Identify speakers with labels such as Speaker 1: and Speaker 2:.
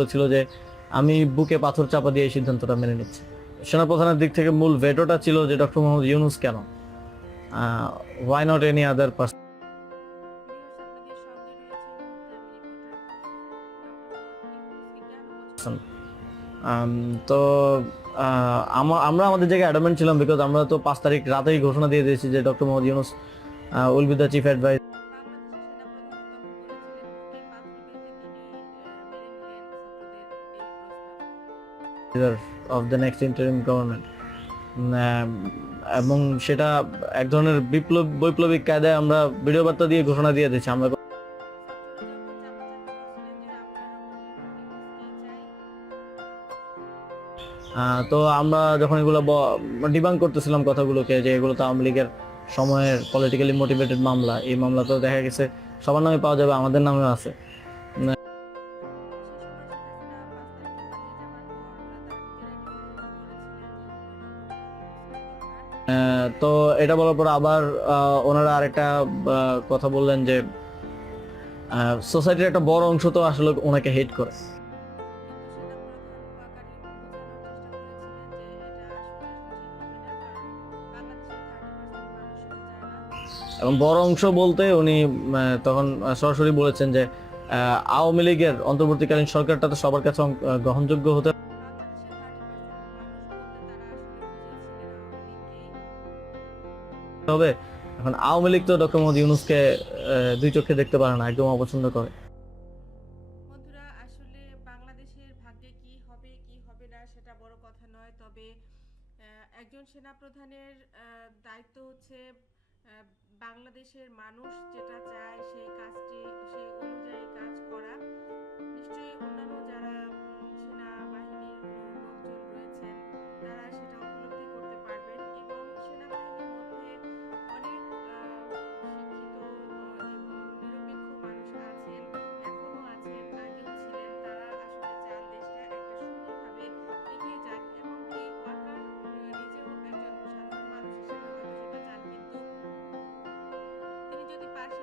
Speaker 1: বলেছিল যে আমি বুকে পাথর চাপা দিয়ে এই সিদ্ধান্তটা মেনে নিচ্ছি। সেনাপ্রধানের দিক থেকে মূল ভেটোটা ছিল যে ডক্টর মোহাম্মদ ইউনুস কেন? Why not any other person তো আমরা আমাদের জায়গায় অ্যাডামেন্ট ছিলাম বিকজ আমরা তো পাঁচ তারিখ রাতেই ঘোষণা দিয়ে দিয়েছি যে doctor Muhammad Yunus will be the chief advice of the next interim government এবং সেটা এক ধরনের বিপ্লব, বৈপ্লবিক কায়দায় আমরা ভিডিও বার্তা দিয়ে ঘোষণা দিয়ে দিচ্ছি। আমরা তো আমরা যখন এগুলো ডিবাং করতেছিলাম কথাগুলোকে, যে এগুলো তো আওয়ামী লীগের সময়ের পলিটিক্যালি মোটিভেটেড মামলা, এই মামলা তো দেখা গেছে সবার নামে পাওয়া যাবে, আমাদের নামেও আছে। তো এটা বলার পর আবার ওনারা আরেকটা কথা বললেন যে সোসাইটির একটা বড় অংশ তো আসলে ওনাকে হেট করে। এবং বড় অংশ বলতে উনি তখন সরাসরি বলেছেন যে আওয়ামী লীগের অন্তর্বর্তীকালীন সরকারটা তো সবার কাছে গ্রহণযোগ্য হতে হবে। এখন আওয়ামী লীগ তো ডক্টর মোহাম্মদ ইউনুসকে দুই চোখে দেখতে পারে না, একদম অপছন্দ করে।
Speaker 2: বন্ধুরা, আসলে বাংলাদেশের ভাগ্যে কি হবে কি হবে না সেটা বড় কথা নয়, তবে একজন সেনাপ্রধানের দায়িত্ব হচ্ছে বাংলাদেশের মানুষ যেটা চায় সেই কাজটি de.